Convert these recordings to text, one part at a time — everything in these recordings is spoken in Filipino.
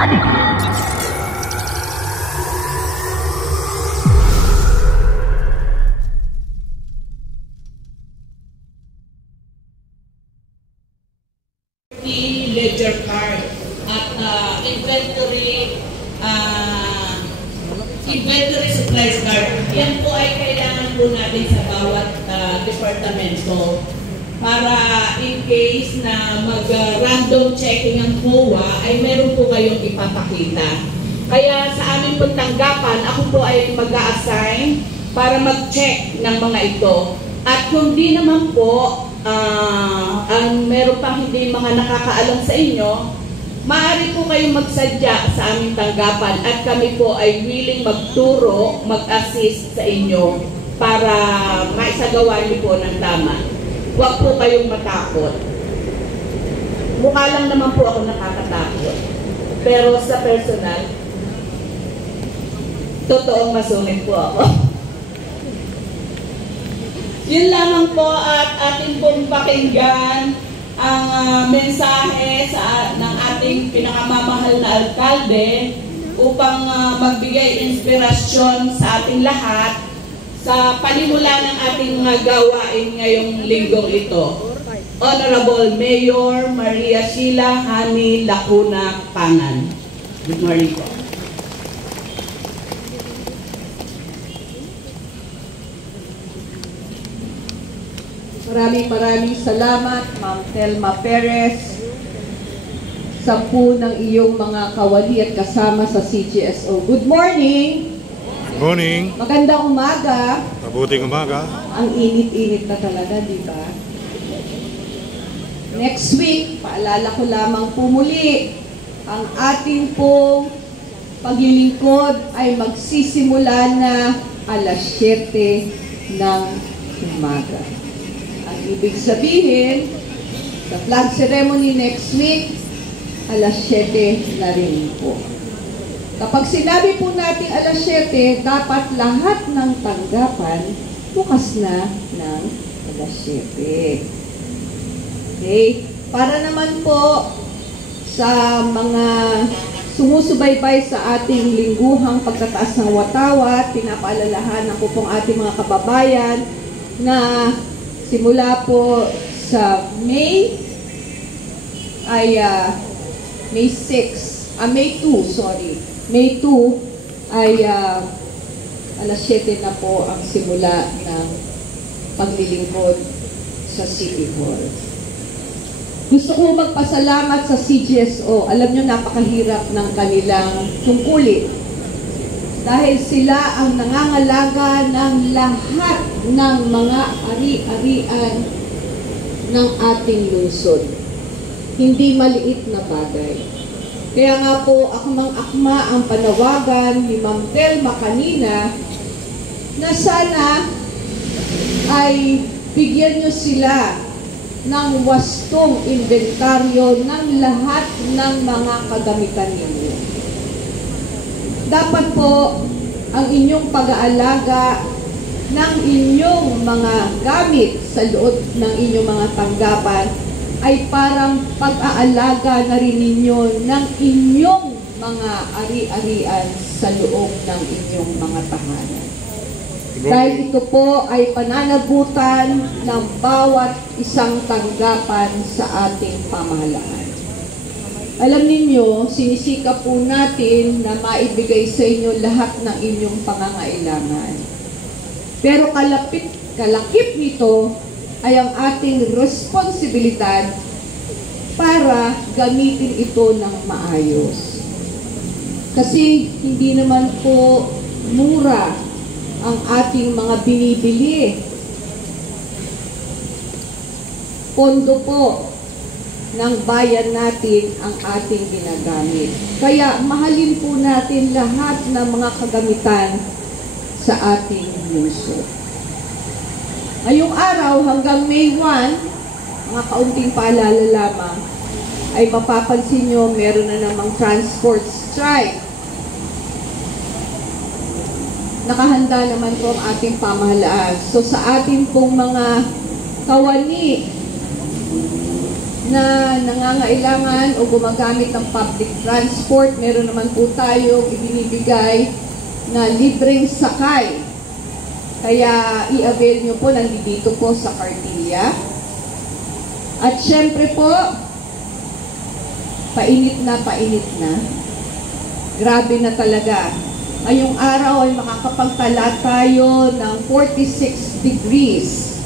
Ledger card at inventory supplies card. Yan po ay kailangan po natin sa bawat departamento para in case na mag-random checking ang COA ay meron po kayong ipapakita. Kaya sa aming pong tanggapan, ako po ay mag-a-assign para mag-check ng mga ito. At kung di naman po ang meron pang hindi mga nakakaalam sa inyo, maaari po kayong magsadya sa aming tanggapan at kami po ay willing magturo, mag-assist sa inyo para maisagawa niyo po ng tama. Huwag po kayong matakot. Mukha lang naman po ako nakakatakot. Pero sa personal, totoong masungit po ako. Yun lamang po at ating pong pakinggan ang mensahe ng ating pinakamamahal na alkalde upang magbigay inspirasyon sa ating lahat sa panimula ng ating mga gawain ngayong linggong ito. Honorable Mayor Maria Sheila Hani Lacuna Pangan. Good morning po. Maraming salamat, Ma'am Telma Perez, sa po ng iyong mga kawali at kasama sa CGSO. Good morning! Good morning! Magandang umaga! Mabuting umaga! Ang init-init na talaga, di ba? Next week, paalala ko lamang po muli, ang ating pong paglilingkod ay magsisimula na alas 7 ng umaga. Ang ibig sabihin, sa flag ceremony next week, alas 7 na rin po. Kapag sinabi po natin alas 7, dapat lahat ng tanggapan bukas na ng alas 7. Okay? Para naman po sa mga sumusubaybay sa ating lingguhang pagtataas ng watawat, pinapaalalahanan ko pong ating mga kababayan na simula po sa May 2, May 2 ay alas 7 na po ang simula ng paglilingkod sa City Hall. Gusto ko magpasalamat sa CGSO. Alam nyo, napakahirap ng kanilang tungkulin. Dahil sila ang nangangalaga ng lahat ng mga ari-arian ng ating lungsod. Hindi maliit na bagay. Kaya nga po, akmang-akma ang panawagan ni Ma'am Telma kanina na sana ay bigyan nyo sila ng wastong inventaryo ng lahat ng mga kagamitan ninyo. Dapat po ang inyong pag-aalaga ng inyong mga gamit sa loob ng inyong mga tanggapan ay parang pag-aalaga na rin ninyo ng inyong mga ari-arian sa loob ng inyong mga tahanan. Dahil ito po ay pananagutan ng bawat isang tanggapan sa ating pamahalaan. Alam ninyo, sinisikap po natin na maibigay sa inyo lahat ng inyong pangangailangan. Pero kalakip nito ay ang ating responsibilidad para gamitin ito ng maayos. Kasi hindi naman po mura ang ating mga binibili. Pondo po ng bayan natin ang ating ginagamit. Kaya mahalin po natin lahat ng mga kagamitan sa ating lungsod. Ngayong araw hanggang May 1, mga kaunting paalala lamang, ay mapapansin nyo meron na namang transport strike. Nakahanda naman po ang ating pamahalaan. So sa ating pong mga kawani na nangangailangan o gumagamit ng public transport, meron naman po tayong ibinibigay na libreng sakay. Kaya i-avail nyo po, nandito po sa Cartilla. At syempre po, painit na. Grabe na talaga. Ngayong araw ay makakapagtala tayo ng 46 degrees.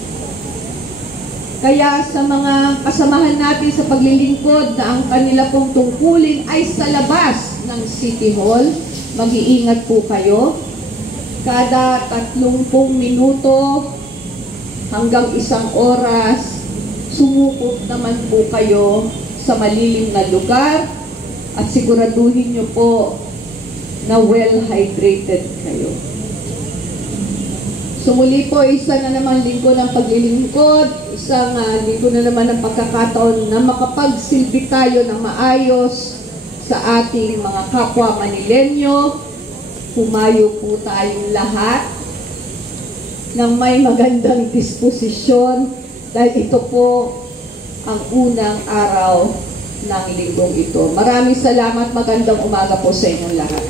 Kaya sa mga kasamahan natin sa paglilingkod na ang kanila pong tungkulin ay sa labas ng City Hall, mag-iingat po kayo. Kada 30 minuto hanggang 1 oras, sumukot naman po kayo sa malilim na lugar at siguraduhin nyo po na well-hydrated kayo. So muli po, isa na naman linggo ng paglilingkod, isang linggo na naman ng pagkakataon na makapagsilbi tayo ng maayos sa ating mga kapwa Manilenyo. Humayo po tayong lahat ng may magandang disposisyon dahil ito po ang unang araw ng linggong ito. Maraming salamat, magandang umaga po sa inyong lahat.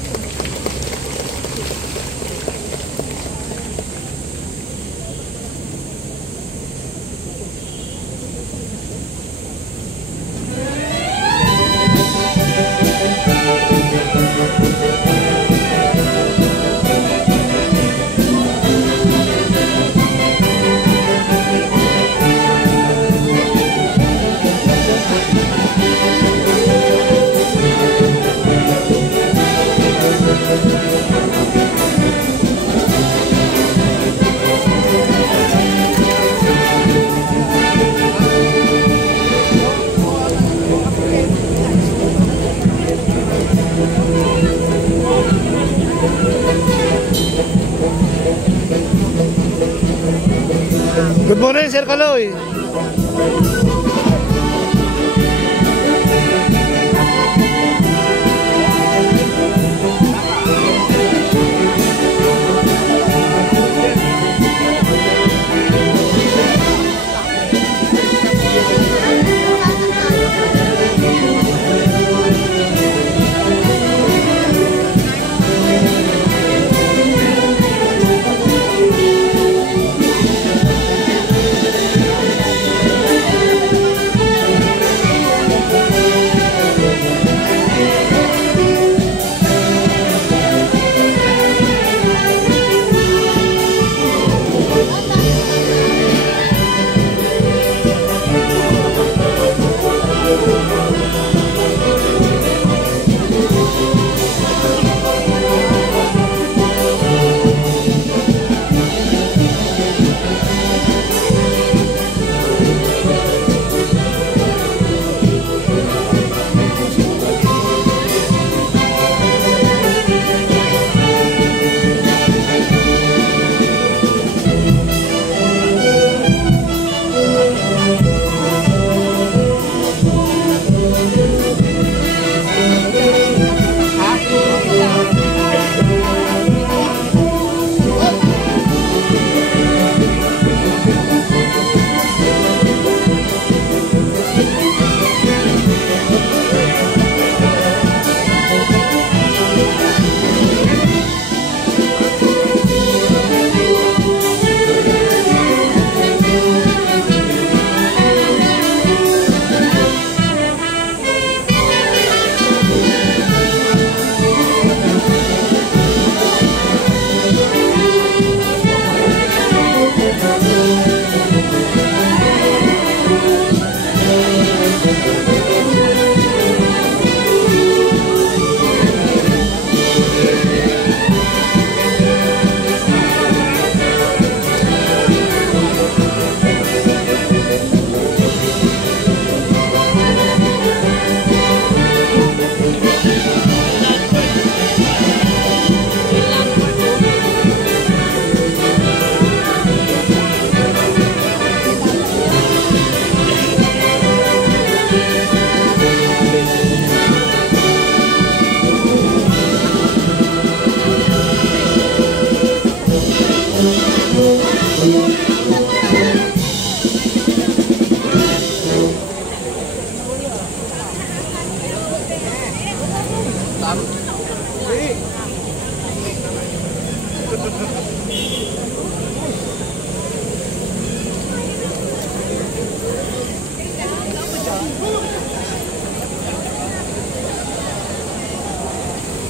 Good morning, Sir Kaloy.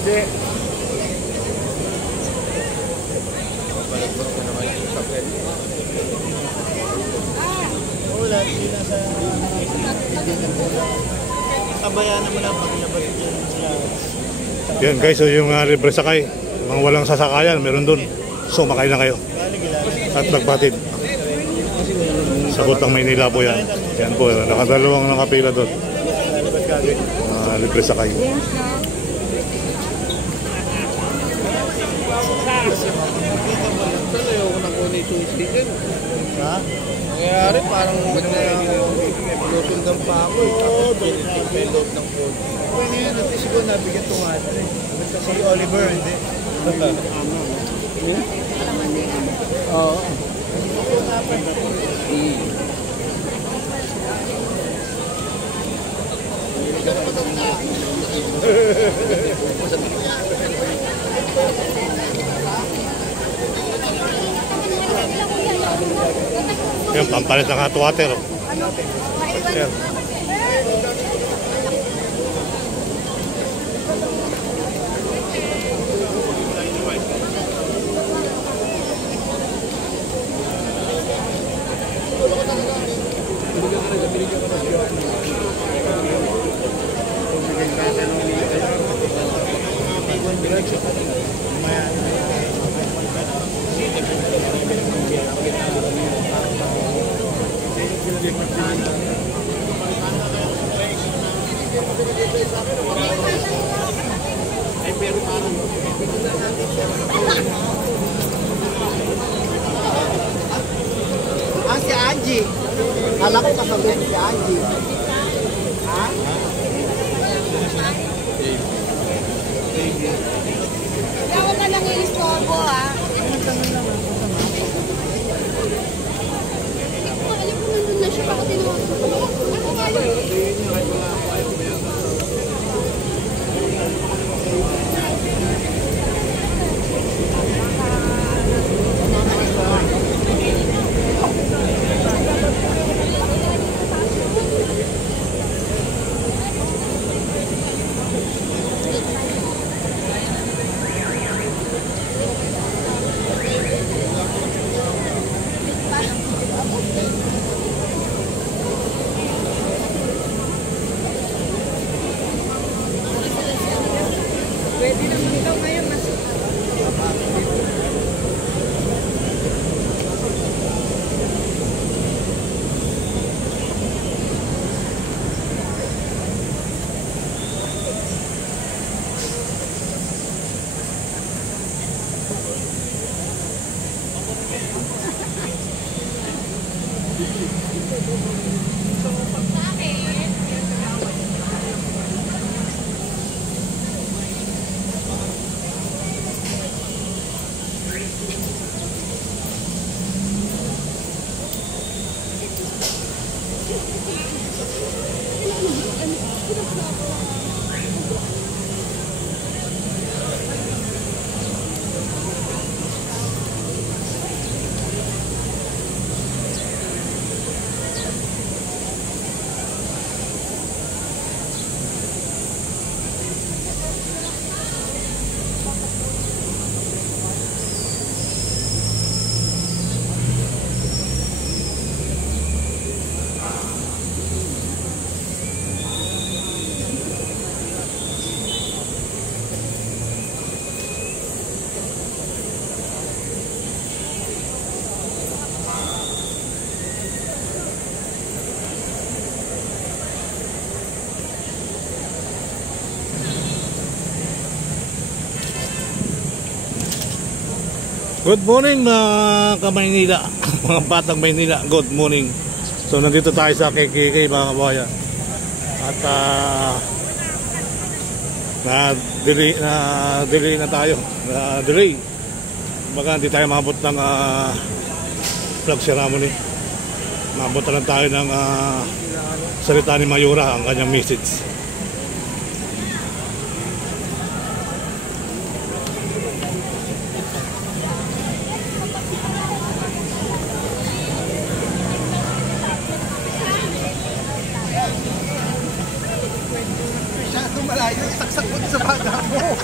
Hindi. Balik-balik mo naman yung sakit. Wala, hindi na sa... Tabayanan mo lang pag nabalik dyan sila. Yan guys, so yung libre sakay. Mga walang sasakayan, meron dun. So makay na kayo. At magpatid. Sagot ang Maynila po yan. Yan po, nakadalawang nakapila doon. Libre sakay. Ayoko na kunin yung sticker. Ha? Nangyayari parang lusundan pa ako. May load ng phone. Okay na yun, at least ko nabigyan itong atin eh. Si Oliver, hindi. Oo. Yan, pampalit ng hot water. Yan. Si Angie. Kala ko kasabit si Angie. Ha? Kaya huwag ka nang i-istorbo, ha? Hindi ko alam kung nandun na siya. Bakit tinawag ko? Ano nga yun? Good morning mga ka-Maynila, mga batang Maynila, good morning. So nandito tayo sa KKK mga kabayan. At na-delay na tayo. Na-delay. Baka hindi tayo maabot ng flag ceremony. Maabot na lang tayo ng salita ni Mayura, ang kanyang message. Malayo, sakot sa bata mo.